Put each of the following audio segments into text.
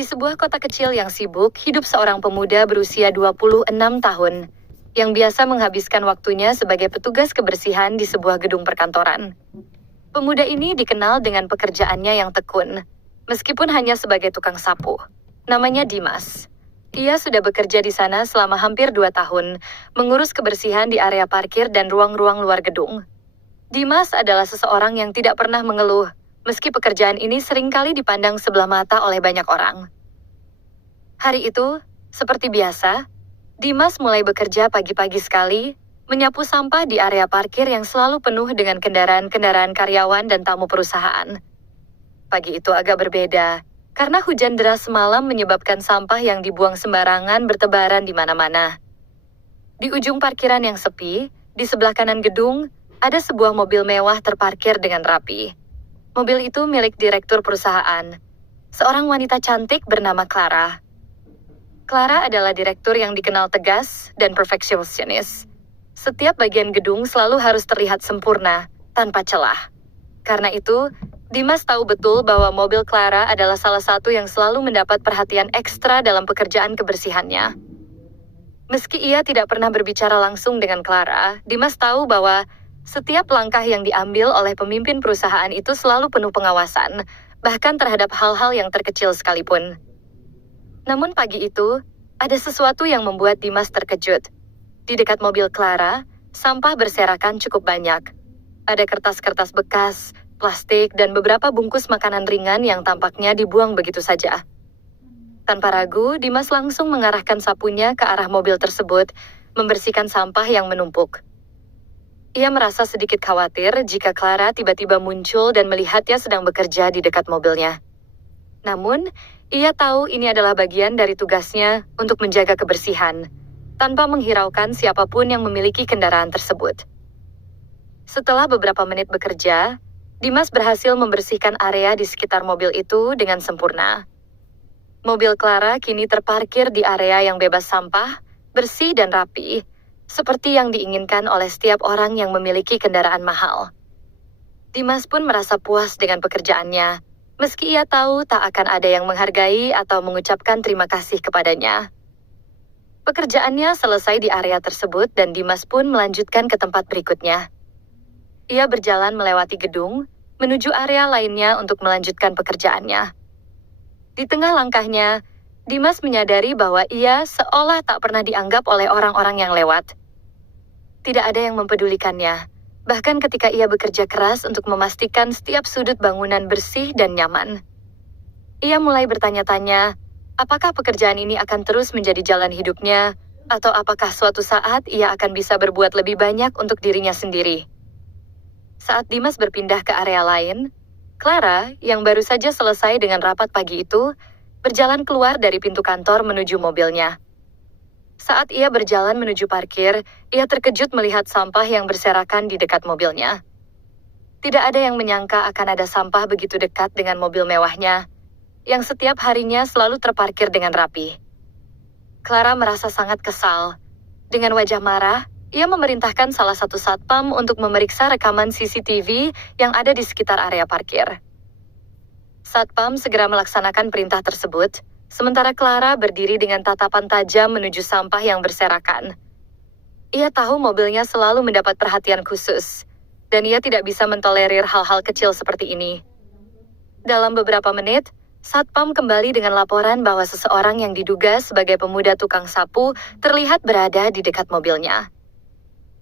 Di sebuah kota kecil yang sibuk, hidup seorang pemuda berusia 26 tahun, yang biasa menghabiskan waktunya sebagai petugas kebersihan di sebuah gedung perkantoran. Pemuda ini dikenal dengan pekerjaannya yang tekun, meskipun hanya sebagai tukang sapu. Namanya Dimas. Ia sudah bekerja di sana selama hampir 2 tahun, mengurus kebersihan di area parkir dan ruang-ruang luar gedung. Dimas adalah seseorang yang tidak pernah mengeluh, meski pekerjaan ini seringkali dipandang sebelah mata oleh banyak orang. Hari itu, seperti biasa, Dimas mulai bekerja pagi-pagi sekali, menyapu sampah di area parkir yang selalu penuh dengan kendaraan-kendaraan karyawan dan tamu perusahaan. Pagi itu agak berbeda, karena hujan deras semalam menyebabkan sampah yang dibuang sembarangan bertebaran di mana-mana. Di ujung parkiran yang sepi, di sebelah kanan gedung, ada sebuah mobil mewah terparkir dengan rapi. Mobil itu milik direktur perusahaan, seorang wanita cantik bernama Clara. Clara adalah direktur yang dikenal tegas dan perfeksionis. Setiap bagian gedung selalu harus terlihat sempurna, tanpa celah. Karena itu, Dimas tahu betul bahwa mobil Clara adalah salah satu yang selalu mendapat perhatian ekstra dalam pekerjaan kebersihannya. Meski ia tidak pernah berbicara langsung dengan Clara, Dimas tahu bahwa setiap langkah yang diambil oleh pemimpin perusahaan itu selalu penuh pengawasan, bahkan terhadap hal-hal yang terkecil sekalipun. Namun pagi itu, ada sesuatu yang membuat Dimas terkejut. Di dekat mobil Clara, sampah berserakan cukup banyak. Ada kertas-kertas bekas, plastik, dan beberapa bungkus makanan ringan yang tampaknya dibuang begitu saja. Tanpa ragu, Dimas langsung mengarahkan sapunya ke arah mobil tersebut, membersihkan sampah yang menumpuk. Ia merasa sedikit khawatir jika Clara tiba-tiba muncul dan melihatnya sedang bekerja di dekat mobilnya. Namun, ia tahu ini adalah bagian dari tugasnya untuk menjaga kebersihan, tanpa menghiraukan siapapun yang memiliki kendaraan tersebut. Setelah beberapa menit bekerja, Dimas berhasil membersihkan area di sekitar mobil itu dengan sempurna. Mobil Clara kini terparkir di area yang bebas sampah, bersih dan rapi, seperti yang diinginkan oleh setiap orang yang memiliki kendaraan mahal. Dimas pun merasa puas dengan pekerjaannya, meski ia tahu tak akan ada yang menghargai atau mengucapkan terima kasih kepadanya. Pekerjaannya selesai di area tersebut dan Dimas pun melanjutkan ke tempat berikutnya. Ia berjalan melewati gedung, menuju area lainnya untuk melanjutkan pekerjaannya. Di tengah langkahnya, Dimas menyadari bahwa ia seolah tak pernah dianggap oleh orang-orang yang lewat. Tidak ada yang mempedulikannya, bahkan ketika ia bekerja keras untuk memastikan setiap sudut bangunan bersih dan nyaman. Ia mulai bertanya-tanya, apakah pekerjaan ini akan terus menjadi jalan hidupnya, atau apakah suatu saat ia akan bisa berbuat lebih banyak untuk dirinya sendiri. Saat Dimas berpindah ke area lain, Clara, yang baru saja selesai dengan rapat pagi itu, berjalan keluar dari pintu kantor menuju mobilnya. Saat ia berjalan menuju parkir, ia terkejut melihat sampah yang berserakan di dekat mobilnya. Tidak ada yang menyangka akan ada sampah begitu dekat dengan mobil mewahnya, yang setiap harinya selalu terparkir dengan rapi. Clara merasa sangat kesal. Dengan wajah marah, ia memerintahkan salah satu satpam untuk memeriksa rekaman CCTV yang ada di sekitar area parkir. Satpam segera melaksanakan perintah tersebut, sementara Clara berdiri dengan tatapan tajam menuju sampah yang berserakan. Ia tahu mobilnya selalu mendapat perhatian khusus, dan ia tidak bisa mentolerir hal-hal kecil seperti ini. Dalam beberapa menit, Satpam kembali dengan laporan bahwa seseorang yang diduga sebagai pemuda tukang sapu terlihat berada di dekat mobilnya.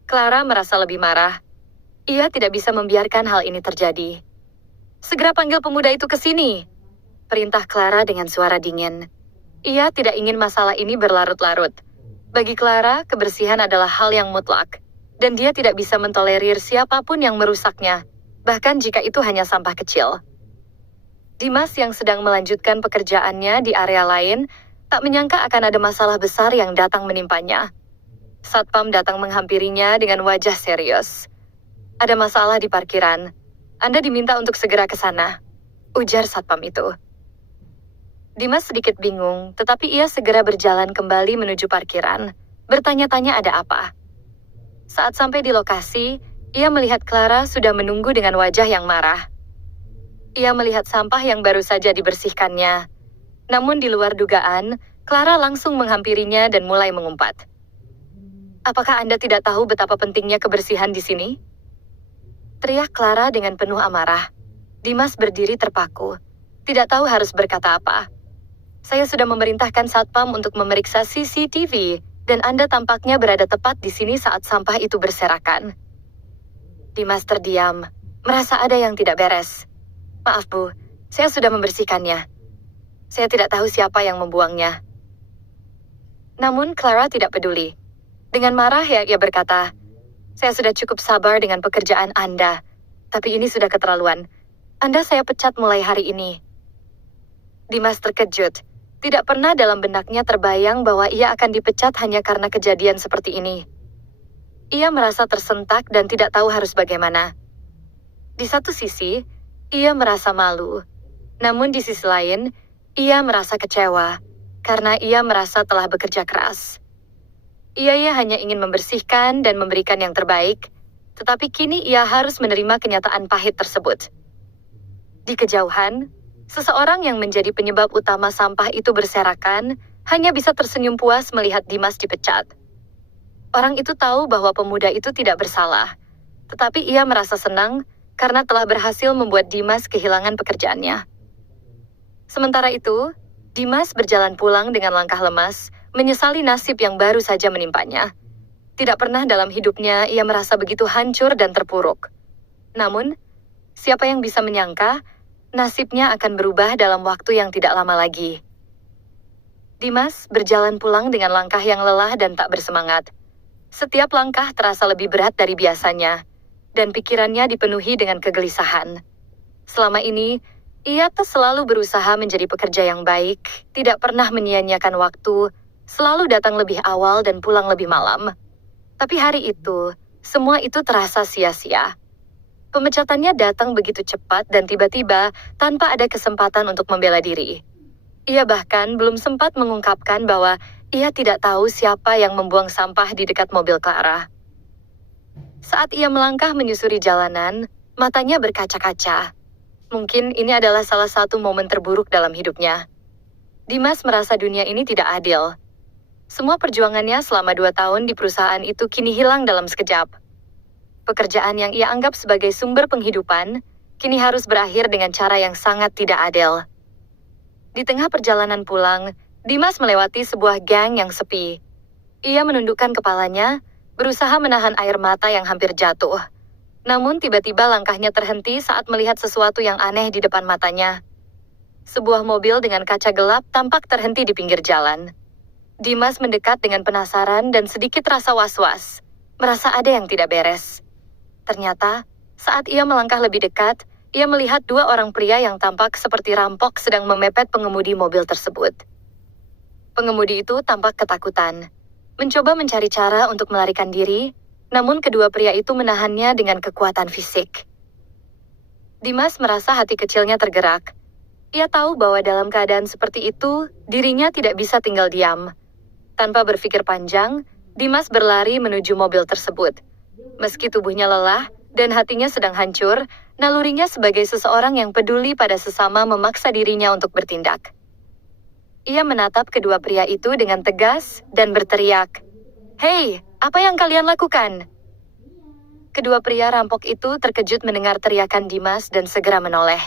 Clara merasa lebih marah. Ia tidak bisa membiarkan hal ini terjadi. "Segera panggil pemuda itu ke sini," perintah Clara dengan suara dingin. Ia tidak ingin masalah ini berlarut-larut. Bagi Clara, kebersihan adalah hal yang mutlak, dan dia tidak bisa mentolerir siapapun yang merusaknya, bahkan jika itu hanya sampah kecil. Dimas yang sedang melanjutkan pekerjaannya di area lain, tak menyangka akan ada masalah besar yang datang menimpanya. Satpam datang menghampirinya dengan wajah serius. "Ada masalah di parkiran. Anda diminta untuk segera ke sana," ujar satpam itu. Dimas sedikit bingung, tetapi ia segera berjalan kembali menuju parkiran, bertanya-tanya ada apa. Saat sampai di lokasi, ia melihat Clara sudah menunggu dengan wajah yang marah. Ia melihat sampah yang baru saja dibersihkannya. Namun di luar dugaan, Clara langsung menghampirinya dan mulai mengumpat. Apakah Anda tidak tahu betapa pentingnya kebersihan di sini? Teriak Clara dengan penuh amarah. Dimas berdiri terpaku. Tidak tahu harus berkata apa. Saya sudah memerintahkan Satpam untuk memeriksa CCTV, dan Anda tampaknya berada tepat di sini saat sampah itu berserakan. Dimas terdiam, merasa ada yang tidak beres. Maaf Bu, saya sudah membersihkannya. Saya tidak tahu siapa yang membuangnya. Namun Clara tidak peduli. Dengan marah ia berkata, saya sudah cukup sabar dengan pekerjaan Anda, tapi ini sudah keterlaluan. Anda saya pecat mulai hari ini. Dimas terkejut. Tidak pernah dalam benaknya terbayang bahwa ia akan dipecat hanya karena kejadian seperti ini. Ia merasa tersentak dan tidak tahu harus bagaimana. Di satu sisi, ia merasa malu. Namun di sisi lain, ia merasa kecewa karena ia merasa telah bekerja keras. Ia hanya ingin membersihkan dan memberikan yang terbaik, tetapi kini ia harus menerima kenyataan pahit tersebut. Di kejauhan, seseorang yang menjadi penyebab utama sampah itu berserakan hanya bisa tersenyum puas melihat Dimas dipecat. Orang itu tahu bahwa pemuda itu tidak bersalah, tetapi ia merasa senang karena telah berhasil membuat Dimas kehilangan pekerjaannya. Sementara itu, Dimas berjalan pulang dengan langkah lemas, menyesali nasib yang baru saja menimpanya. Tidak pernah dalam hidupnya ia merasa begitu hancur dan terpuruk. Namun, siapa yang bisa menyangka, nasibnya akan berubah dalam waktu yang tidak lama lagi. Dimas berjalan pulang dengan langkah yang lelah dan tak bersemangat. Setiap langkah terasa lebih berat dari biasanya, dan pikirannya dipenuhi dengan kegelisahan. Selama ini, ia selalu berusaha menjadi pekerja yang baik, tidak pernah menyia-nyiakan waktu, selalu datang lebih awal dan pulang lebih malam. Tapi hari itu, semua itu terasa sia-sia. Pemecatannya datang begitu cepat dan tiba-tiba tanpa ada kesempatan untuk membela diri. Ia bahkan belum sempat mengungkapkan bahwa ia tidak tahu siapa yang membuang sampah di dekat mobil Clara. Saat ia melangkah menyusuri jalanan, matanya berkaca-kaca. Mungkin ini adalah salah satu momen terburuk dalam hidupnya. Dimas merasa dunia ini tidak adil. Semua perjuangannya selama 2 tahun di perusahaan itu kini hilang dalam sekejap. Pekerjaan yang ia anggap sebagai sumber penghidupan, kini harus berakhir dengan cara yang sangat tidak adil. Di tengah perjalanan pulang, Dimas melewati sebuah gang yang sepi. Ia menundukkan kepalanya, berusaha menahan air mata yang hampir jatuh. Namun tiba-tiba langkahnya terhenti saat melihat sesuatu yang aneh di depan matanya. Sebuah mobil dengan kaca gelap tampak terhenti di pinggir jalan. Dimas mendekat dengan penasaran dan sedikit rasa was-was, merasa ada yang tidak beres. Ternyata, saat ia melangkah lebih dekat, ia melihat 2 orang pria yang tampak seperti rampok sedang memepet pengemudi mobil tersebut. Pengemudi itu tampak ketakutan, mencoba mencari cara untuk melarikan diri, namun kedua pria itu menahannya dengan kekuatan fisik. Dimas merasa hati kecilnya tergerak. Ia tahu bahwa dalam keadaan seperti itu, dirinya tidak bisa tinggal diam. Tanpa berpikir panjang, Dimas berlari menuju mobil tersebut. Meski tubuhnya lelah dan hatinya sedang hancur, nalurinya sebagai seseorang yang peduli pada sesama memaksa dirinya untuk bertindak. Ia menatap kedua pria itu dengan tegas dan berteriak, "Hei, apa yang kalian lakukan?" Kedua pria rampok itu terkejut mendengar teriakan Dimas dan segera menoleh.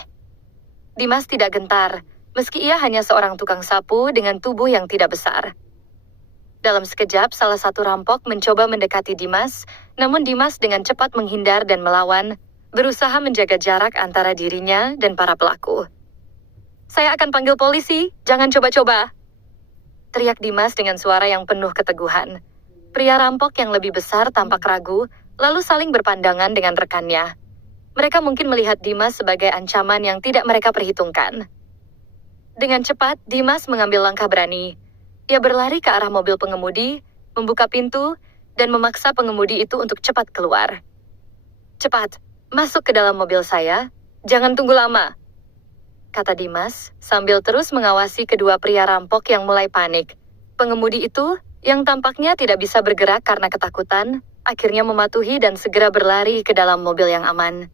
Dimas tidak gentar, meski ia hanya seorang tukang sapu dengan tubuh yang tidak besar. Dalam sekejap, salah satu rampok mencoba mendekati Dimas, namun Dimas dengan cepat menghindar dan melawan, berusaha menjaga jarak antara dirinya dan para pelaku. "Saya akan panggil polisi, jangan coba-coba!" Teriak Dimas dengan suara yang penuh keteguhan. Pria rampok yang lebih besar tampak ragu, lalu saling berpandangan dengan rekannya. Mereka mungkin melihat Dimas sebagai ancaman yang tidak mereka perhitungkan. Dengan cepat, Dimas mengambil langkah berani. Ia berlari ke arah mobil pengemudi, membuka pintu, dan memaksa pengemudi itu untuk cepat keluar. "Cepat, masuk ke dalam mobil saya, jangan tunggu lama," kata Dimas, sambil terus mengawasi kedua pria rampok yang mulai panik. Pengemudi itu, yang tampaknya tidak bisa bergerak karena ketakutan, akhirnya mematuhi dan segera berlari ke dalam mobil yang aman.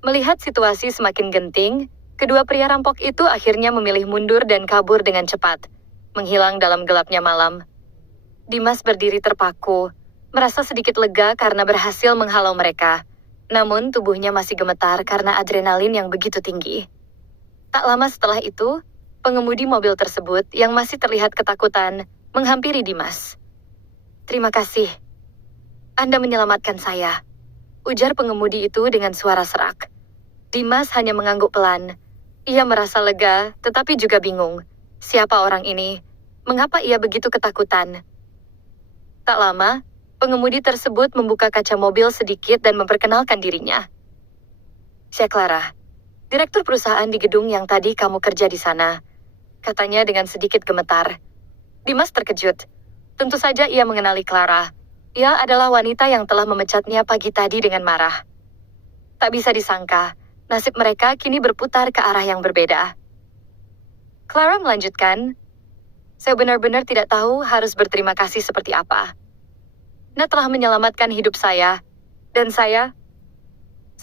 Melihat situasi semakin genting, Kedua pria rampok itu akhirnya memilih mundur dan kabur dengan cepat, menghilang dalam gelapnya malam. Dimas berdiri terpaku, merasa sedikit lega karena berhasil menghalau mereka. Namun tubuhnya masih gemetar karena adrenalin yang begitu tinggi. Tak lama setelah itu, pengemudi mobil tersebut yang masih terlihat ketakutan menghampiri Dimas. "Terima kasih. Anda menyelamatkan saya," ujar pengemudi itu dengan suara serak. Dimas hanya mengangguk pelan. Ia merasa lega, tetapi juga bingung. Siapa orang ini? Mengapa ia begitu ketakutan? Tak lama, pengemudi tersebut membuka kaca mobil sedikit dan memperkenalkan dirinya. "Saya Clara, direktur perusahaan di gedung yang tadi kamu kerja di sana," katanya dengan sedikit gemetar. Dimas terkejut. Tentu saja ia mengenali Clara. Ia adalah wanita yang telah memecatnya pagi tadi dengan marah. Tak bisa disangka, nasib mereka kini berputar ke arah yang berbeda. Clara melanjutkan, "Saya benar-benar tidak tahu harus berterima kasih seperti apa. Anda telah menyelamatkan hidup saya, dan saya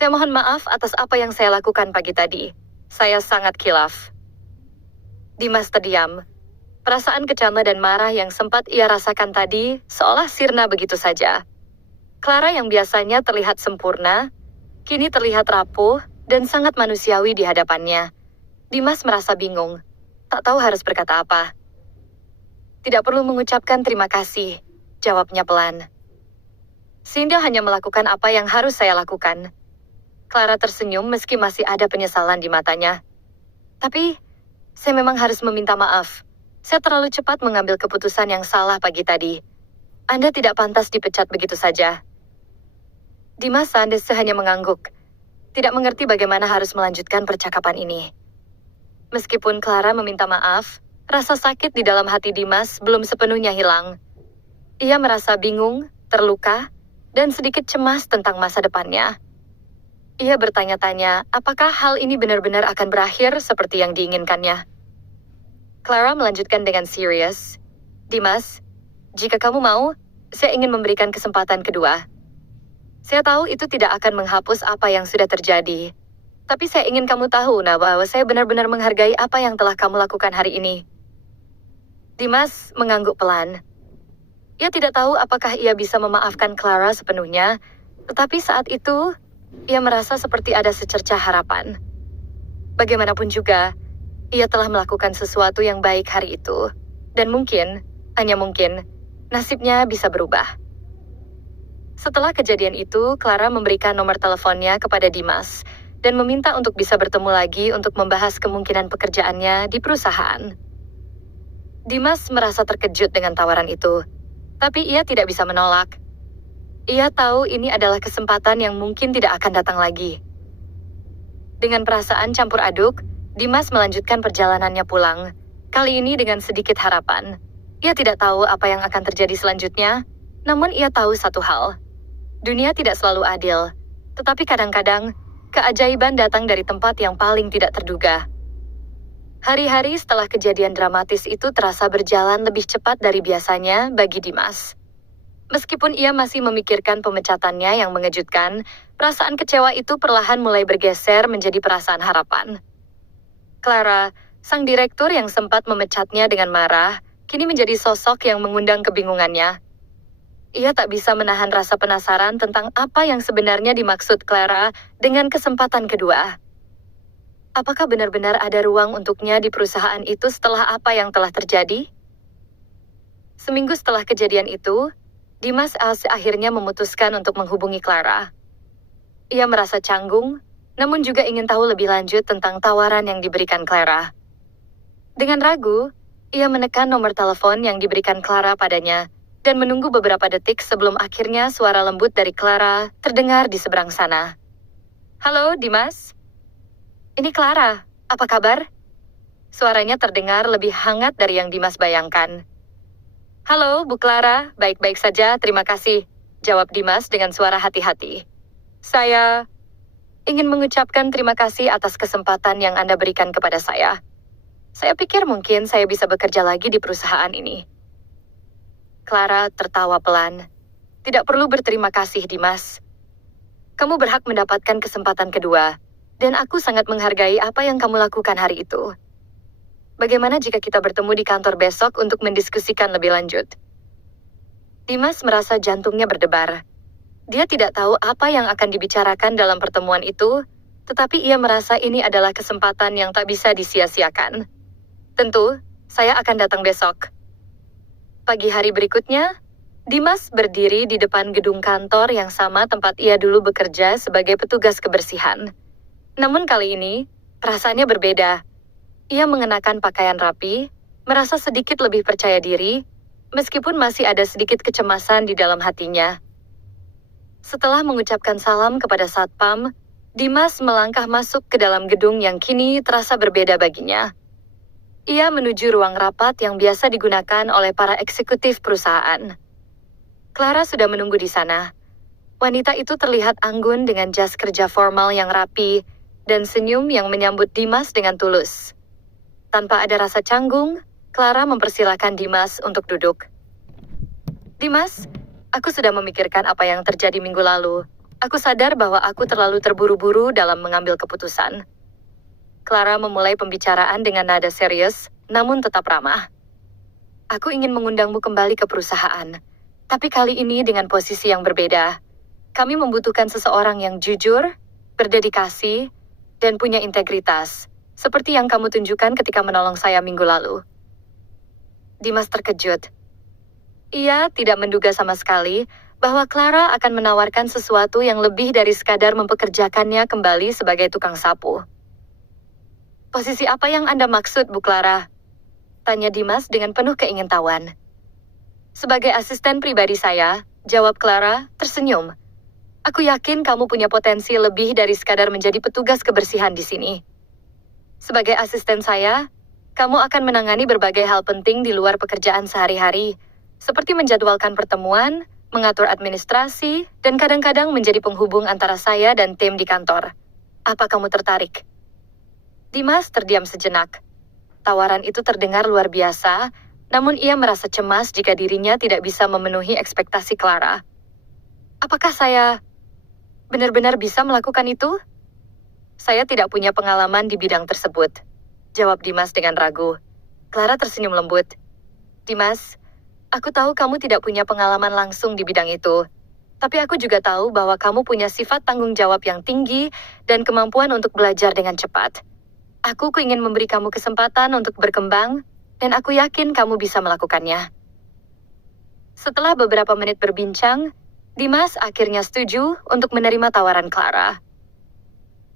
mohon maaf atas apa yang saya lakukan pagi tadi. Saya sangat khilaf." Dimas terdiam. Perasaan kecama dan marah yang sempat ia rasakan tadi seolah sirna begitu saja. Clara yang biasanya terlihat sempurna, kini terlihat rapuh dan sangat manusiawi di hadapannya. Dimas merasa bingung, tak tahu harus berkata apa. "Tidak perlu mengucapkan terima kasih," jawabnya pelan. "Sinda hanya melakukan apa yang harus saya lakukan." Clara tersenyum meski masih ada penyesalan di matanya. "Tapi, saya memang harus meminta maaf. Saya terlalu cepat mengambil keputusan yang salah pagi tadi. Anda tidak pantas dipecat begitu saja." Dimas Sandese hanya mengangguk, tidak mengerti bagaimana harus melanjutkan percakapan ini. Meskipun Clara meminta maaf, rasa sakit di dalam hati Dimas belum sepenuhnya hilang. Ia merasa bingung, terluka, dan sedikit cemas tentang masa depannya. Ia bertanya-tanya apakah hal ini benar-benar akan berakhir seperti yang diinginkannya. Clara melanjutkan dengan serius, "Dimas, jika kamu mau, saya ingin memberikan kesempatan kedua. Saya tahu itu tidak akan menghapus apa yang sudah terjadi. Tapi saya ingin kamu tahu bahwa saya benar-benar menghargai apa yang telah kamu lakukan hari ini." Dimas mengangguk pelan. Ia tidak tahu apakah ia bisa memaafkan Clara sepenuhnya, tetapi saat itu, ia merasa seperti ada secercah harapan. Bagaimanapun juga, ia telah melakukan sesuatu yang baik hari itu, dan mungkin, hanya mungkin, nasibnya bisa berubah. Setelah kejadian itu, Clara memberikan nomor teleponnya kepada Dimas, dan meminta untuk bisa bertemu lagi untuk membahas kemungkinan pekerjaannya di perusahaan. Dimas merasa terkejut dengan tawaran itu, tapi ia tidak bisa menolak. Ia tahu ini adalah kesempatan yang mungkin tidak akan datang lagi. Dengan perasaan campur aduk, Dimas melanjutkan perjalanannya pulang, kali ini dengan sedikit harapan. Ia tidak tahu apa yang akan terjadi selanjutnya, namun ia tahu satu hal. Dunia tidak selalu adil, tetapi kadang-kadang, keajaiban datang dari tempat yang paling tidak terduga. Hari-hari setelah kejadian dramatis itu terasa berjalan lebih cepat dari biasanya bagi Dimas. Meskipun ia masih memikirkan pemecatannya yang mengejutkan, perasaan kecewa itu perlahan mulai bergeser menjadi perasaan harapan. Clara, sang direktur yang sempat memecatnya dengan marah, kini menjadi sosok yang mengundang kebingungannya. Ia tak bisa menahan rasa penasaran tentang apa yang sebenarnya dimaksud Clara dengan kesempatan kedua. Apakah benar-benar ada ruang untuknya di perusahaan itu setelah apa yang telah terjadi? Seminggu setelah kejadian itu, Dimas akhirnya memutuskan untuk menghubungi Clara. Ia merasa canggung, namun juga ingin tahu lebih lanjut tentang tawaran yang diberikan Clara. Dengan ragu, ia menekan nomor telepon yang diberikan Clara padanya, dan menunggu beberapa detik sebelum akhirnya suara lembut dari Clara terdengar di seberang sana. "Halo, Dimas? Ini Clara, apa kabar?" Suaranya terdengar lebih hangat dari yang Dimas bayangkan. "Halo, Bu Clara, baik-baik saja, terima kasih," jawab Dimas dengan suara hati-hati. "Saya ingin mengucapkan terima kasih atas kesempatan yang Anda berikan kepada saya. Saya pikir mungkin saya bisa bekerja lagi di perusahaan ini." Clara tertawa pelan. "Tidak perlu berterima kasih, Dimas. Kamu berhak mendapatkan kesempatan kedua, Dan aku sangat menghargai apa yang kamu lakukan hari itu. Bagaimana jika kita bertemu di kantor besok untuk mendiskusikan lebih lanjut? Dimas merasa jantungnya berdebar. Dia tidak tahu apa yang akan dibicarakan dalam pertemuan itu, tetapi ia merasa ini adalah kesempatan yang tak bisa disia-siakan. Tentu, saya akan datang besok. Pagi hari berikutnya, Dimas berdiri di depan gedung kantor yang sama tempat ia dulu bekerja sebagai petugas kebersihan. Namun kali ini, perasaannya berbeda. Ia mengenakan pakaian rapi, merasa sedikit lebih percaya diri, meskipun masih ada sedikit kecemasan di dalam hatinya. Setelah mengucapkan salam kepada Satpam, Dimas melangkah masuk ke dalam gedung yang kini terasa berbeda baginya. Ia menuju ruang rapat yang biasa digunakan oleh para eksekutif perusahaan. Clara sudah menunggu di sana. Wanita itu terlihat anggun dengan jas kerja formal yang rapi dan senyum yang menyambut Dimas dengan tulus. Tanpa ada rasa canggung, Clara mempersilahkan Dimas untuk duduk. Dimas, aku sudah memikirkan apa yang terjadi minggu lalu. Aku sadar bahwa aku terlalu terburu-buru dalam mengambil keputusan. Clara memulai pembicaraan dengan nada serius, namun tetap ramah. Aku ingin mengundangmu kembali ke perusahaan, tapi kali ini dengan posisi yang berbeda. Kami membutuhkan seseorang yang jujur, berdedikasi, dan punya integritas, seperti yang kamu tunjukkan ketika menolong saya minggu lalu. Dimas terkejut. Ia tidak menduga sama sekali bahwa Clara akan menawarkan sesuatu yang lebih dari sekadar mempekerjakannya kembali sebagai tukang sapu. Posisi apa yang Anda maksud, Bu Clara? Tanya Dimas dengan penuh keingintahuan. Sebagai asisten pribadi saya, jawab Clara, tersenyum. Aku yakin kamu punya potensi lebih dari sekadar menjadi petugas kebersihan di sini. Sebagai asisten saya, kamu akan menangani berbagai hal penting di luar pekerjaan sehari-hari, seperti menjadwalkan pertemuan, mengatur administrasi, dan kadang-kadang menjadi penghubung antara saya dan tim di kantor. Apa kamu tertarik? Dimas terdiam sejenak. Tawaran itu terdengar luar biasa, namun ia merasa cemas jika dirinya tidak bisa memenuhi ekspektasi Clara. Apakah saya benar-benar bisa melakukan itu? Saya tidak punya pengalaman di bidang tersebut, jawab Dimas dengan ragu. Clara tersenyum lembut. Dimas, aku tahu kamu tidak punya pengalaman langsung di bidang itu, tapi aku juga tahu bahwa kamu punya sifat tanggung jawab yang tinggi dan kemampuan untuk belajar dengan cepat. Aku ingin memberi kamu kesempatan untuk berkembang, dan aku yakin kamu bisa melakukannya. Setelah beberapa menit berbincang, Dimas akhirnya setuju untuk menerima tawaran Clara.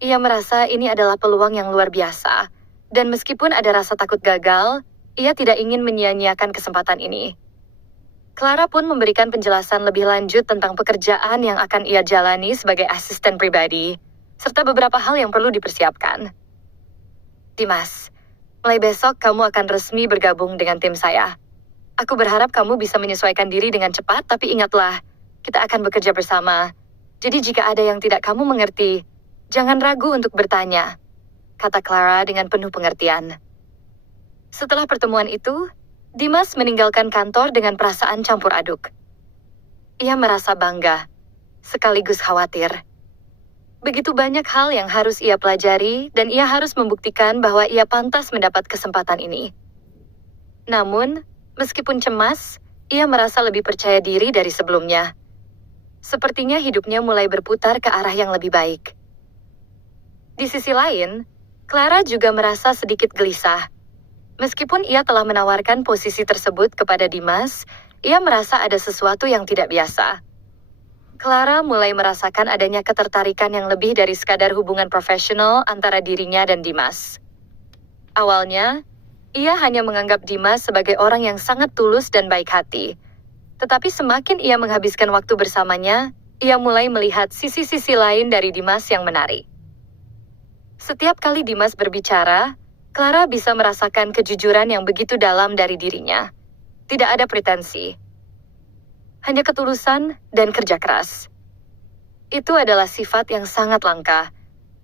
Ia merasa ini adalah peluang yang luar biasa, dan meskipun ada rasa takut gagal, ia tidak ingin menyia-nyiakan kesempatan ini. Clara pun memberikan penjelasan lebih lanjut tentang pekerjaan yang akan ia jalani sebagai asisten pribadi, serta beberapa hal yang perlu dipersiapkan. Dimas, mulai besok kamu akan resmi bergabung dengan tim saya. Aku berharap kamu bisa menyesuaikan diri dengan cepat, tapi ingatlah, kita akan bekerja bersama. Jadi jika ada yang tidak kamu mengerti, jangan ragu untuk bertanya, kata Clara dengan penuh pengertian. Setelah pertemuan itu, Dimas meninggalkan kantor dengan perasaan campur aduk. Ia merasa bangga, sekaligus khawatir. Begitu banyak hal yang harus ia pelajari dan ia harus membuktikan bahwa ia pantas mendapat kesempatan ini. Namun, meskipun cemas, ia merasa lebih percaya diri dari sebelumnya. Sepertinya hidupnya mulai berputar ke arah yang lebih baik. Di sisi lain, Clara juga merasa sedikit gelisah. Meskipun ia telah menawarkan posisi tersebut kepada Dimas, ia merasa ada sesuatu yang tidak biasa. Clara mulai merasakan adanya ketertarikan yang lebih dari sekadar hubungan profesional antara dirinya dan Dimas. Awalnya, ia hanya menganggap Dimas sebagai orang yang sangat tulus dan baik hati. Tetapi semakin ia menghabiskan waktu bersamanya, ia mulai melihat sisi-sisi lain dari Dimas yang menarik. Setiap kali Dimas berbicara, Clara bisa merasakan kejujuran yang begitu dalam dari dirinya. Tidak ada pretensi. Hanya ketulusan dan kerja keras. Itu adalah sifat yang sangat langka,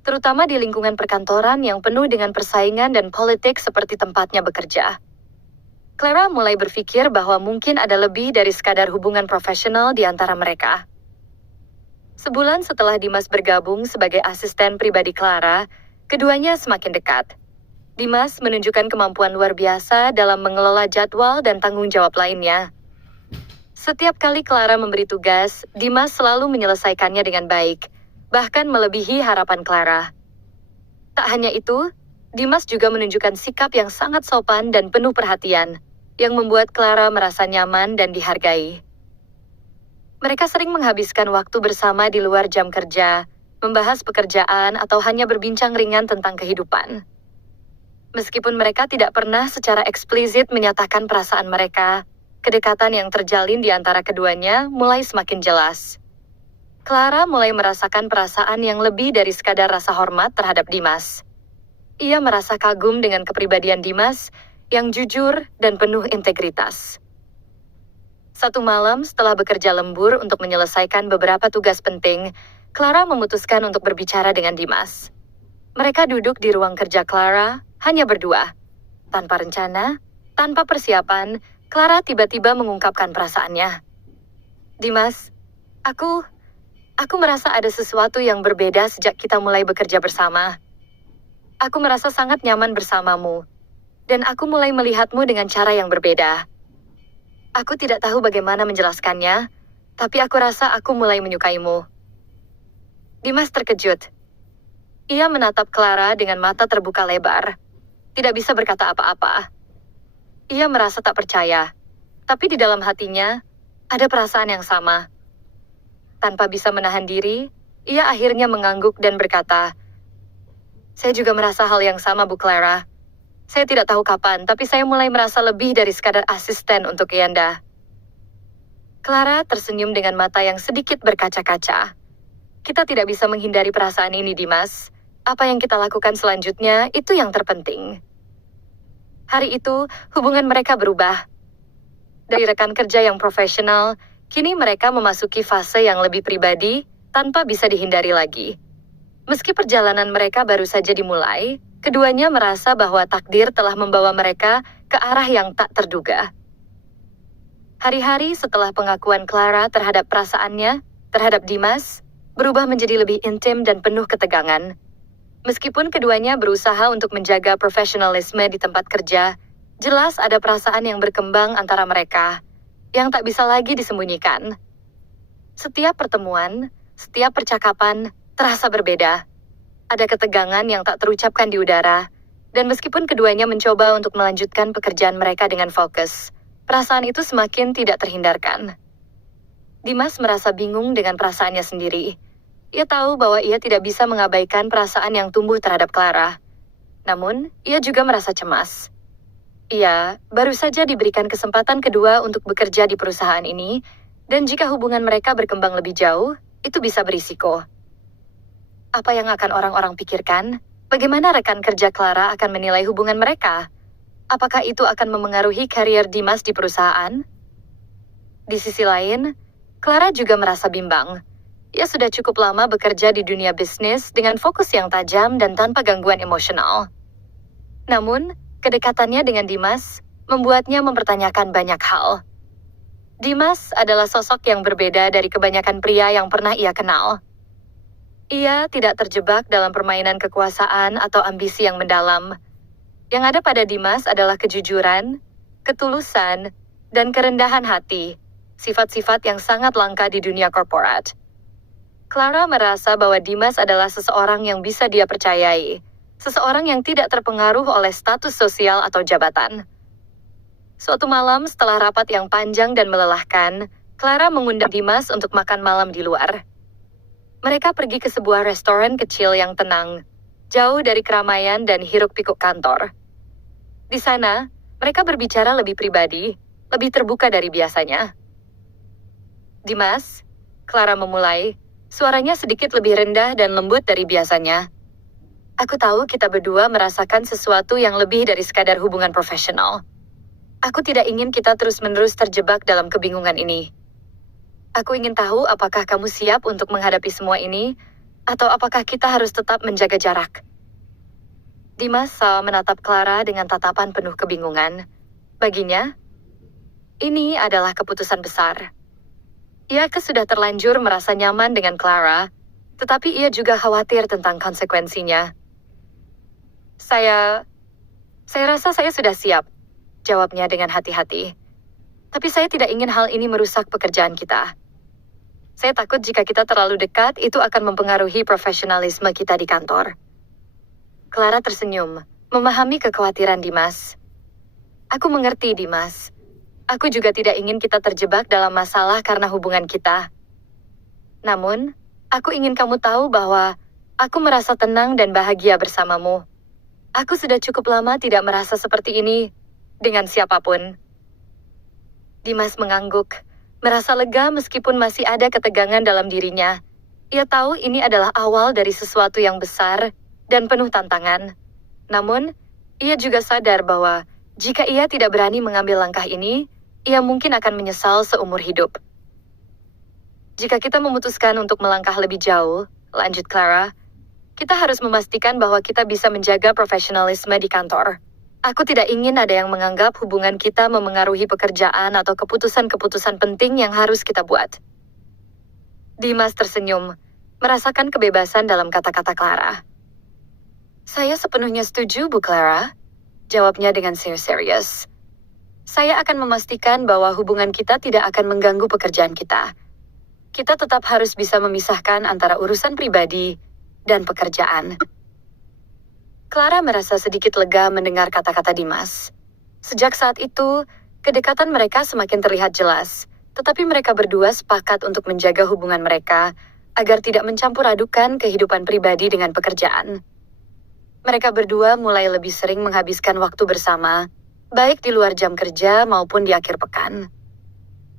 terutama di lingkungan perkantoran yang penuh dengan persaingan dan politik seperti tempatnya bekerja. Clara mulai berpikir bahwa mungkin ada lebih dari sekadar hubungan profesional di antara mereka. Sebulan setelah Dimas bergabung sebagai asisten pribadi Clara, keduanya semakin dekat. Dimas menunjukkan kemampuan luar biasa dalam mengelola jadwal dan tanggung jawab lainnya. Setiap kali Clara memberi tugas, Dimas selalu menyelesaikannya dengan baik, bahkan melebihi harapan Clara. Tak hanya itu, Dimas juga menunjukkan sikap yang sangat sopan dan penuh perhatian, yang membuat Clara merasa nyaman dan dihargai. Mereka sering menghabiskan waktu bersama di luar jam kerja, membahas pekerjaan atau hanya berbincang ringan tentang kehidupan. Meskipun mereka tidak pernah secara eksplisit menyatakan perasaan mereka, kedekatan yang terjalin di antara keduanya mulai semakin jelas. Clara mulai merasakan perasaan yang lebih dari sekadar rasa hormat terhadap Dimas. Ia merasa kagum dengan kepribadian Dimas yang jujur dan penuh integritas. Satu malam setelah bekerja lembur untuk menyelesaikan beberapa tugas penting, Clara memutuskan untuk berbicara dengan Dimas. Mereka duduk di ruang kerja Clara, hanya berdua. Tanpa rencana, tanpa persiapan, Clara tiba-tiba mengungkapkan perasaannya. Dimas, aku merasa ada sesuatu yang berbeda sejak kita mulai bekerja bersama. Aku merasa sangat nyaman bersamamu, dan aku mulai melihatmu dengan cara yang berbeda. Aku tidak tahu bagaimana menjelaskannya, tapi aku rasa aku mulai menyukaimu. Dimas terkejut. Ia menatap Clara dengan mata terbuka lebar. Tidak bisa berkata apa-apa. Ia merasa tak percaya, tapi di dalam hatinya ada perasaan yang sama. Tanpa bisa menahan diri, ia akhirnya mengangguk dan berkata, "Saya juga merasa hal yang sama, Bu Clara. Saya tidak tahu kapan, tapi saya mulai merasa lebih dari sekadar asisten untuk Yanda." Clara tersenyum dengan mata yang sedikit berkaca-kaca. Kita tidak bisa menghindari perasaan ini, Dimas. Apa yang kita lakukan selanjutnya, itu yang terpenting. Hari itu, hubungan mereka berubah. Dari rekan kerja yang profesional, kini mereka memasuki fase yang lebih pribadi, tanpa bisa dihindari lagi. Meski perjalanan mereka baru saja dimulai, keduanya merasa bahwa takdir telah membawa mereka ke arah yang tak terduga. Hari-hari setelah pengakuan Clara terhadap perasaannya, terhadap Dimas, berubah menjadi lebih intim dan penuh ketegangan. Meskipun keduanya berusaha untuk menjaga profesionalisme di tempat kerja, jelas ada perasaan yang berkembang antara mereka, yang tak bisa lagi disembunyikan. Setiap pertemuan, setiap percakapan, terasa berbeda. Ada ketegangan yang tak terucapkan di udara, dan meskipun keduanya mencoba untuk melanjutkan pekerjaan mereka dengan fokus, perasaan itu semakin tidak terhindarkan. Dimas merasa bingung dengan perasaannya sendiri. Ia tahu bahwa ia tidak bisa mengabaikan perasaan yang tumbuh terhadap Clara. Namun, ia juga merasa cemas. Ia baru saja diberikan kesempatan kedua untuk bekerja di perusahaan ini, dan jika hubungan mereka berkembang lebih jauh, itu bisa berisiko. Apa yang akan orang-orang pikirkan? Bagaimana rekan kerja Clara akan menilai hubungan mereka? Apakah itu akan memengaruhi karier Dimas di perusahaan? Di sisi lain, Clara juga merasa bimbang. Ia sudah cukup lama bekerja di dunia bisnis dengan fokus yang tajam dan tanpa gangguan emosional. Namun, kedekatannya dengan Dimas membuatnya mempertanyakan banyak hal. Dimas adalah sosok yang berbeda dari kebanyakan pria yang pernah ia kenal. Ia tidak terjebak dalam permainan kekuasaan atau ambisi yang mendalam. Yang ada pada Dimas adalah kejujuran, ketulusan, dan kerendahan hati, sifat-sifat yang sangat langka di dunia korporat. Clara merasa bahwa Dimas adalah seseorang yang bisa dia percayai, seseorang yang tidak terpengaruh oleh status sosial atau jabatan. Suatu malam setelah rapat yang panjang dan melelahkan, Clara mengundang Dimas untuk makan malam di luar. Mereka pergi ke sebuah restoran kecil yang tenang, jauh dari keramaian dan hiruk-pikuk kantor. Di sana, mereka berbicara lebih pribadi, lebih terbuka dari biasanya. "Dimas," Clara memulai, suaranya sedikit lebih rendah dan lembut dari biasanya. "Aku tahu kita berdua merasakan sesuatu yang lebih dari sekadar hubungan profesional. Aku tidak ingin kita terus-menerus terjebak dalam kebingungan ini. Aku ingin tahu apakah kamu siap untuk menghadapi semua ini, atau apakah kita harus tetap menjaga jarak." Dimas menatap Clara dengan tatapan penuh kebingungan. Baginya, ini adalah keputusan besar. Sudah terlanjur merasa nyaman dengan Clara, tetapi ia juga khawatir tentang konsekuensinya. Saya rasa saya sudah siap, jawabnya dengan hati-hati. Tapi saya tidak ingin hal ini merusak pekerjaan kita. Saya takut jika kita terlalu dekat, itu akan mempengaruhi profesionalisme kita di kantor. Clara tersenyum, memahami kekhawatiran Dimas. Aku mengerti, Dimas. Aku juga tidak ingin kita terjebak dalam masalah karena hubungan kita. Namun, aku ingin kamu tahu bahwa aku merasa tenang dan bahagia bersamamu. Aku sudah cukup lama tidak merasa seperti ini dengan siapapun. Dimas mengangguk, merasa lega meskipun masih ada ketegangan dalam dirinya. Ia tahu ini adalah awal dari sesuatu yang besar dan penuh tantangan. Namun, ia juga sadar bahwa jika ia tidak berani mengambil langkah ini, ia mungkin akan menyesal seumur hidup. Jika kita memutuskan untuk melangkah lebih jauh, lanjut Clara, kita harus memastikan bahwa kita bisa menjaga profesionalisme di kantor. Aku tidak ingin ada yang menganggap hubungan kita memengaruhi pekerjaan atau keputusan-keputusan penting yang harus kita buat. Dimas tersenyum, merasakan kebebasan dalam kata-kata Clara. Saya sepenuhnya setuju, Bu Clara, jawabnya dengan serius. Saya akan memastikan bahwa hubungan kita tidak akan mengganggu pekerjaan kita. Kita tetap harus bisa memisahkan antara urusan pribadi dan pekerjaan. Clara merasa sedikit lega mendengar kata-kata Dimas. Sejak saat itu, kedekatan mereka semakin terlihat jelas, tetapi mereka berdua sepakat untuk menjaga hubungan mereka agar tidak mencampur adukan kehidupan pribadi dengan pekerjaan. Mereka berdua mulai lebih sering menghabiskan waktu bersama, baik di luar jam kerja maupun di akhir pekan.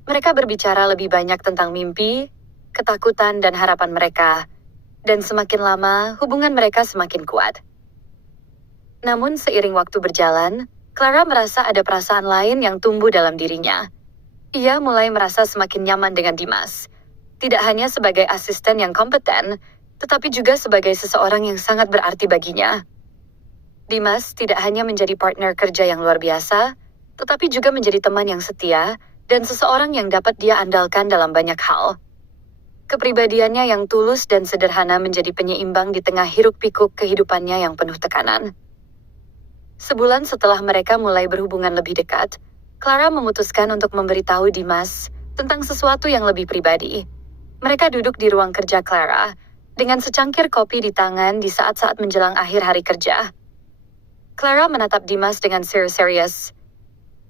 Mereka berbicara lebih banyak tentang mimpi, ketakutan, dan harapan mereka, dan semakin lama hubungan mereka semakin kuat. Namun seiring waktu berjalan, Clara merasa ada perasaan lain yang tumbuh dalam dirinya. Ia mulai merasa semakin nyaman dengan Dimas, tidak hanya sebagai asisten yang kompeten, tetapi juga sebagai seseorang yang sangat berarti baginya. Dimas tidak hanya menjadi partner kerja yang luar biasa, tetapi juga menjadi teman yang setia dan seseorang yang dapat dia andalkan dalam banyak hal. Kepribadiannya yang tulus dan sederhana menjadi penyeimbang di tengah hiruk-pikuk kehidupannya yang penuh tekanan. Sebulan setelah mereka mulai berhubungan lebih dekat, Clara memutuskan untuk memberitahu Dimas tentang sesuatu yang lebih pribadi. Mereka duduk di ruang kerja Clara, dengan secangkir kopi di tangan di saat-saat menjelang akhir hari kerja. Clara menatap Dimas dengan serius.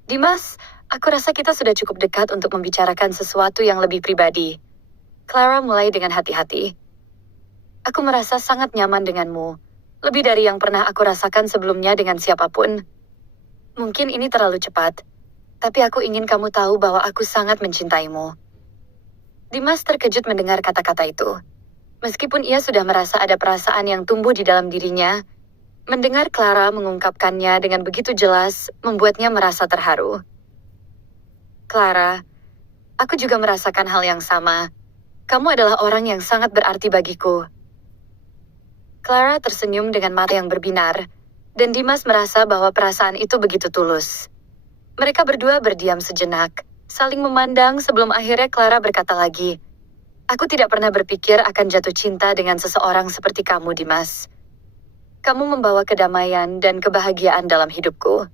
Dimas, aku rasa kita sudah cukup dekat untuk membicarakan sesuatu yang lebih pribadi. Clara mulai dengan hati-hati. Aku merasa sangat nyaman denganmu, lebih dari yang pernah aku rasakan sebelumnya dengan siapapun. Mungkin ini terlalu cepat, tapi aku ingin kamu tahu bahwa aku sangat mencintaimu. Dimas terkejut mendengar kata-kata itu. Meskipun ia sudah merasa ada perasaan yang tumbuh di dalam dirinya, mendengar Clara mengungkapkannya dengan begitu jelas membuatnya merasa terharu. Clara, aku juga merasakan hal yang sama. Kamu adalah orang yang sangat berarti bagiku. Clara tersenyum dengan mata yang berbinar, dan Dimas merasa bahwa perasaan itu begitu tulus. Mereka berdua berdiam sejenak, saling memandang sebelum akhirnya Clara berkata lagi, Aku tidak pernah berpikir akan jatuh cinta dengan seseorang seperti kamu, Dimas. Kamu membawa kedamaian dan kebahagiaan dalam hidupku.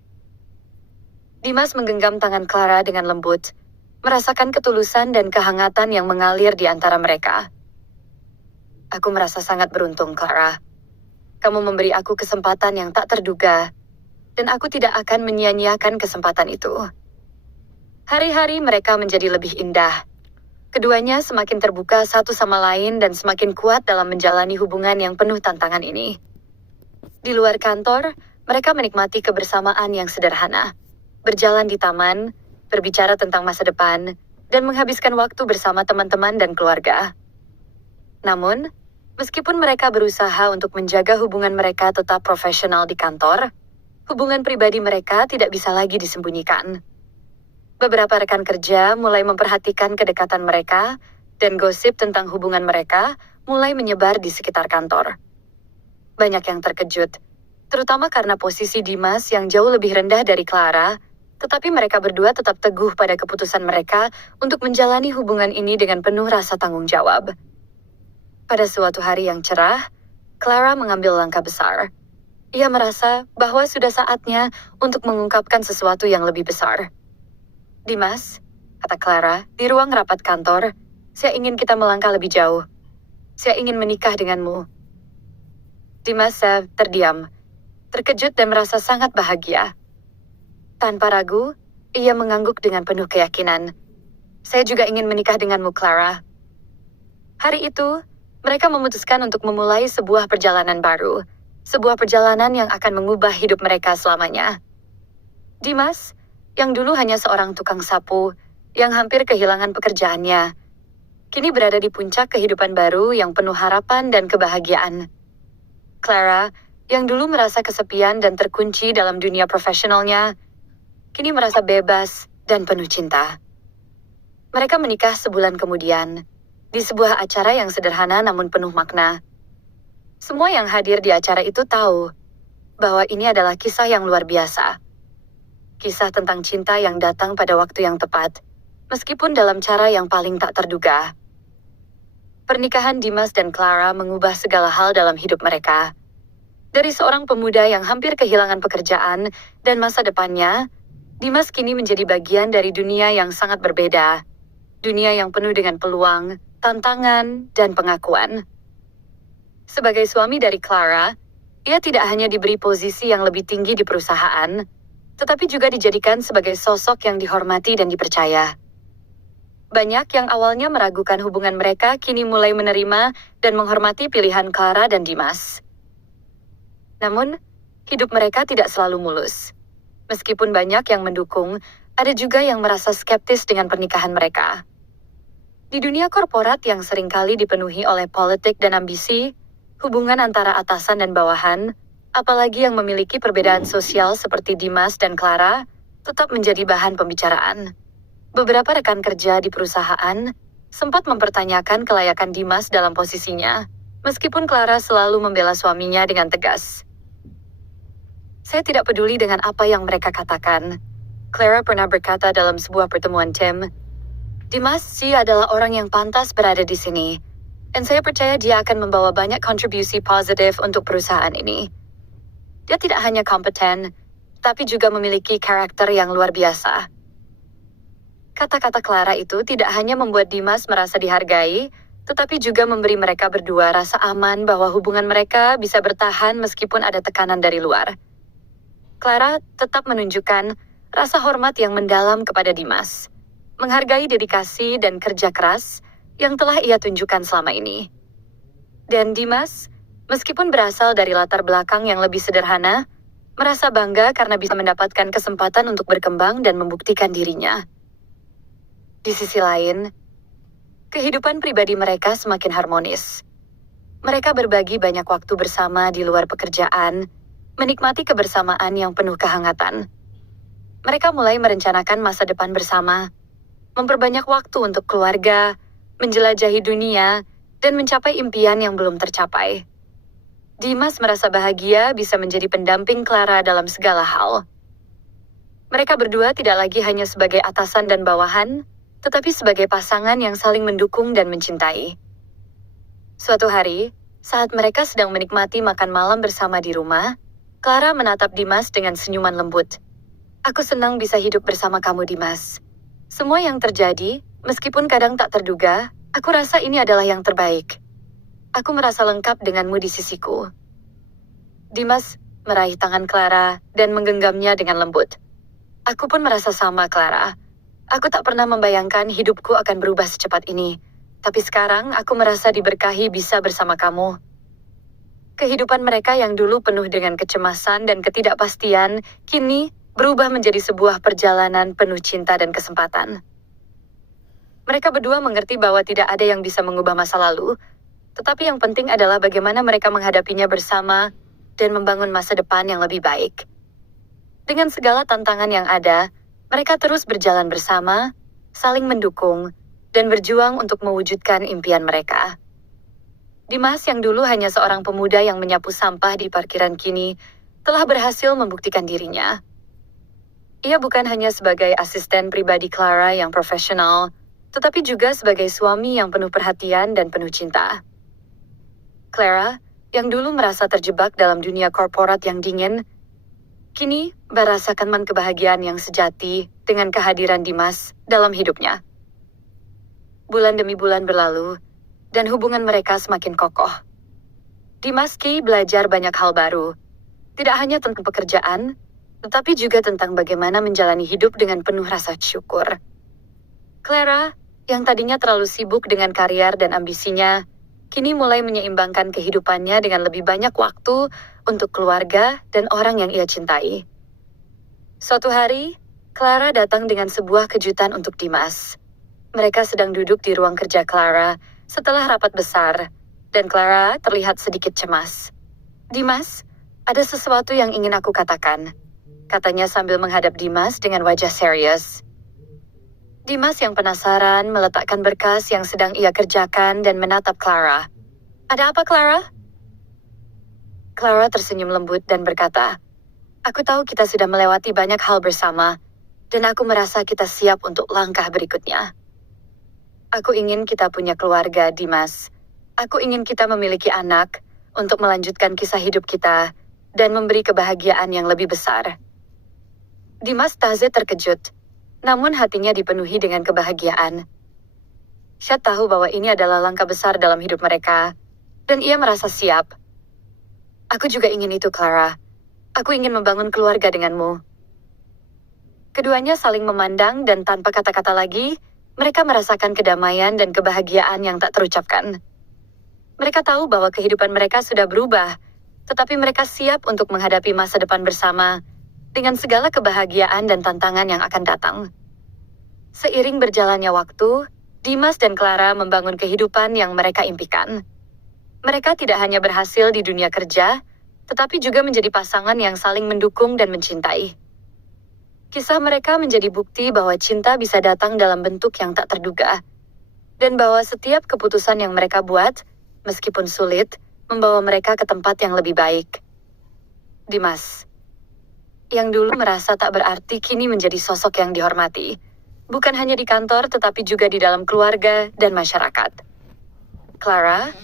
Dimas menggenggam tangan Clara dengan lembut, merasakan ketulusan dan kehangatan yang mengalir di antara mereka. Aku merasa sangat beruntung, Clara. Kamu memberi aku kesempatan yang tak terduga, dan aku tidak akan menyia-nyiakan kesempatan itu. Hari-hari mereka menjadi lebih indah. Keduanya semakin terbuka satu sama lain dan semakin kuat dalam menjalani hubungan yang penuh tantangan ini. Di luar kantor, mereka menikmati kebersamaan yang sederhana. Berjalan di taman, berbicara tentang masa depan, dan menghabiskan waktu bersama teman-teman dan keluarga. Namun, meskipun mereka berusaha untuk menjaga hubungan mereka tetap profesional di kantor, hubungan pribadi mereka tidak bisa lagi disembunyikan. Beberapa rekan kerja mulai memperhatikan kedekatan mereka, dan gosip tentang hubungan mereka mulai menyebar di sekitar kantor. Banyak yang terkejut, terutama karena posisi Dimas yang jauh lebih rendah dari Clara, Tetapi mereka berdua tetap teguh pada keputusan mereka untuk menjalani hubungan ini dengan penuh rasa tanggung jawab. Pada suatu hari yang cerah, Clara mengambil langkah besar. Ia merasa bahwa sudah saatnya untuk mengungkapkan sesuatu yang lebih besar. "Dimas," kata Clara, di ruang rapat kantor, "saya ingin kita melangkah lebih jauh. Saya ingin menikah denganmu." Dimas terdiam, terkejut dan merasa sangat bahagia. Tanpa ragu, ia mengangguk dengan penuh keyakinan. "Saya juga ingin menikah denganmu, Clara." Hari itu, mereka memutuskan untuk memulai sebuah perjalanan baru. Sebuah perjalanan yang akan mengubah hidup mereka selamanya. Dimas, yang dulu hanya seorang tukang sapu, yang hampir kehilangan pekerjaannya, kini berada di puncak kehidupan baru yang penuh harapan dan kebahagiaan. Clara, yang dulu merasa kesepian dan terkunci dalam dunia profesionalnya, kini merasa bebas dan penuh cinta. Mereka menikah sebulan kemudian, di sebuah acara yang sederhana namun penuh makna. Semua yang hadir di acara itu tahu bahwa ini adalah kisah yang luar biasa. Kisah tentang cinta yang datang pada waktu yang tepat, meskipun dalam cara yang paling tak terduga. Pernikahan Dimas dan Clara mengubah segala hal dalam hidup mereka. Dari seorang pemuda yang hampir kehilangan pekerjaan dan masa depannya, Dimas kini menjadi bagian dari dunia yang sangat berbeda. Dunia yang penuh dengan peluang, tantangan, dan pengakuan. Sebagai suami dari Clara, ia tidak hanya diberi posisi yang lebih tinggi di perusahaan, tetapi juga dijadikan sebagai sosok yang dihormati dan dipercaya. Banyak yang awalnya meragukan hubungan mereka kini mulai menerima dan menghormati pilihan Clara dan Dimas. Namun, hidup mereka tidak selalu mulus. Meskipun banyak yang mendukung, ada juga yang merasa skeptis dengan pernikahan mereka. Di dunia korporat yang seringkali dipenuhi oleh politik dan ambisi, hubungan antara atasan dan bawahan, apalagi yang memiliki perbedaan sosial seperti Dimas dan Clara, tetap menjadi bahan pembicaraan. Beberapa rekan kerja di perusahaan sempat mempertanyakan kelayakan Dimas dalam posisinya, meskipun Clara selalu membela suaminya dengan tegas. "Saya tidak peduli dengan apa yang mereka katakan," Clara pernah berkata dalam sebuah pertemuan tim. "Dimas adalah orang yang pantas berada di sini, dan saya percaya dia akan membawa banyak kontribusi positif untuk perusahaan ini. Dia tidak hanya kompeten, tapi juga memiliki karakter yang luar biasa." Kata-kata Clara itu tidak hanya membuat Dimas merasa dihargai, tetapi juga memberi mereka berdua rasa aman bahwa hubungan mereka bisa bertahan meskipun ada tekanan dari luar. Clara tetap menunjukkan rasa hormat yang mendalam kepada Dimas, menghargai dedikasi dan kerja keras yang telah ia tunjukkan selama ini. Dan Dimas, meskipun berasal dari latar belakang yang lebih sederhana, merasa bangga karena bisa mendapatkan kesempatan untuk berkembang dan membuktikan dirinya. Di sisi lain, kehidupan pribadi mereka semakin harmonis. Mereka berbagi banyak waktu bersama di luar pekerjaan, menikmati kebersamaan yang penuh kehangatan. Mereka mulai merencanakan masa depan bersama, memperbanyak waktu untuk keluarga, menjelajahi dunia, dan mencapai impian yang belum tercapai. Dimas merasa bahagia bisa menjadi pendamping Clara dalam segala hal. Mereka berdua tidak lagi hanya sebagai atasan dan bawahan, tetapi sebagai pasangan yang saling mendukung dan mencintai. Suatu hari, saat mereka sedang menikmati makan malam bersama di rumah, Clara menatap Dimas dengan senyuman lembut. "Aku senang bisa hidup bersama kamu, Dimas. Semua yang terjadi, meskipun kadang tak terduga, aku rasa ini adalah yang terbaik. Aku merasa lengkap denganmu di sisiku." Dimas meraih tangan Clara dan menggenggamnya dengan lembut. "Aku pun merasa sama, Clara. Aku tak pernah membayangkan hidupku akan berubah secepat ini. Tapi sekarang aku merasa diberkahi bisa bersama kamu." Kehidupan mereka yang dulu penuh dengan kecemasan dan ketidakpastian, kini berubah menjadi sebuah perjalanan penuh cinta dan kesempatan. Mereka berdua mengerti bahwa tidak ada yang bisa mengubah masa lalu, tetapi yang penting adalah bagaimana mereka menghadapinya bersama dan membangun masa depan yang lebih baik. Dengan segala tantangan yang ada, mereka terus berjalan bersama, saling mendukung, dan berjuang untuk mewujudkan impian mereka. Dimas yang dulu hanya seorang pemuda yang menyapu sampah di parkiran kini, telah berhasil membuktikan dirinya. Ia bukan hanya sebagai asisten pribadi Clara yang profesional, tetapi juga sebagai suami yang penuh perhatian dan penuh cinta. Clara, yang dulu merasa terjebak dalam dunia korporat yang dingin, kini merasakan kebahagiaan yang sejati dengan kehadiran Dimas dalam hidupnya. Bulan demi bulan berlalu, dan hubungan mereka semakin kokoh. Dimas Ki belajar banyak hal baru, tidak hanya tentang pekerjaan, tetapi juga tentang bagaimana menjalani hidup dengan penuh rasa syukur. Clara, yang tadinya terlalu sibuk dengan karier dan ambisinya, kini mulai menyeimbangkan kehidupannya dengan lebih banyak waktu untuk keluarga dan orang yang ia cintai. Suatu hari, Clara datang dengan sebuah kejutan untuk Dimas. Mereka sedang duduk di ruang kerja Clara setelah rapat besar, dan Clara terlihat sedikit cemas. "Dimas, ada sesuatu yang ingin aku katakan," katanya sambil menghadap Dimas dengan wajah serius. Dimas yang penasaran meletakkan berkas yang sedang ia kerjakan dan menatap Clara. "Ada apa, Clara?" Clara tersenyum lembut dan berkata, "Aku tahu kita sudah melewati banyak hal bersama, dan aku merasa kita siap untuk langkah berikutnya. Aku ingin kita punya keluarga, Dimas. Aku ingin kita memiliki anak untuk melanjutkan kisah hidup kita dan memberi kebahagiaan yang lebih besar." Dimas Taze terkejut, namun hatinya dipenuhi dengan kebahagiaan. Syed tahu bahwa ini adalah langkah besar dalam hidup mereka, dan ia merasa siap. "Aku juga ingin itu, Clara. Aku ingin membangun keluarga denganmu." Keduanya saling memandang dan tanpa kata-kata lagi, mereka merasakan kedamaian dan kebahagiaan yang tak terucapkan. Mereka tahu bahwa kehidupan mereka sudah berubah, tetapi mereka siap untuk menghadapi masa depan bersama, dengan segala kebahagiaan dan tantangan yang akan datang. Seiring berjalannya waktu, Dimas dan Clara membangun kehidupan yang mereka impikan. Mereka tidak hanya berhasil di dunia kerja, tetapi juga menjadi pasangan yang saling mendukung dan mencintai. Kisah mereka menjadi bukti bahwa cinta bisa datang dalam bentuk yang tak terduga, dan bahwa setiap keputusan yang mereka buat, meskipun sulit, membawa mereka ke tempat yang lebih baik. Dimas, yang dulu merasa tak berarti, kini menjadi sosok yang dihormati, bukan hanya di kantor tetapi juga di dalam keluarga dan masyarakat. Clara,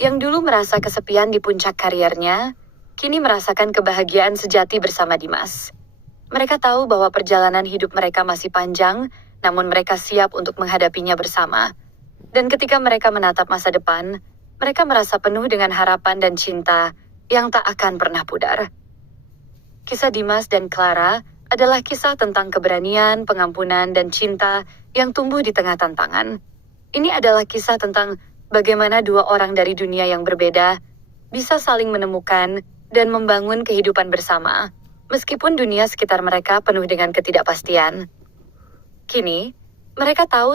yang dulu merasa kesepian di puncak kariernya, kini merasakan kebahagiaan sejati bersama Dimas. Mereka tahu bahwa perjalanan hidup mereka masih panjang, namun mereka siap untuk menghadapinya bersama. Dan ketika mereka menatap masa depan, mereka merasa penuh dengan harapan dan cinta yang tak akan pernah pudar. Kisah Dimas dan Clara adalah kisah tentang keberanian, pengampunan, dan cinta yang tumbuh di tengah tantangan. Ini adalah kisah tentang bagaimana dua orang dari dunia yang berbeda bisa saling menemukan dan membangun kehidupan bersama, meskipun dunia sekitar mereka penuh dengan ketidakpastian. Kini, mereka tahu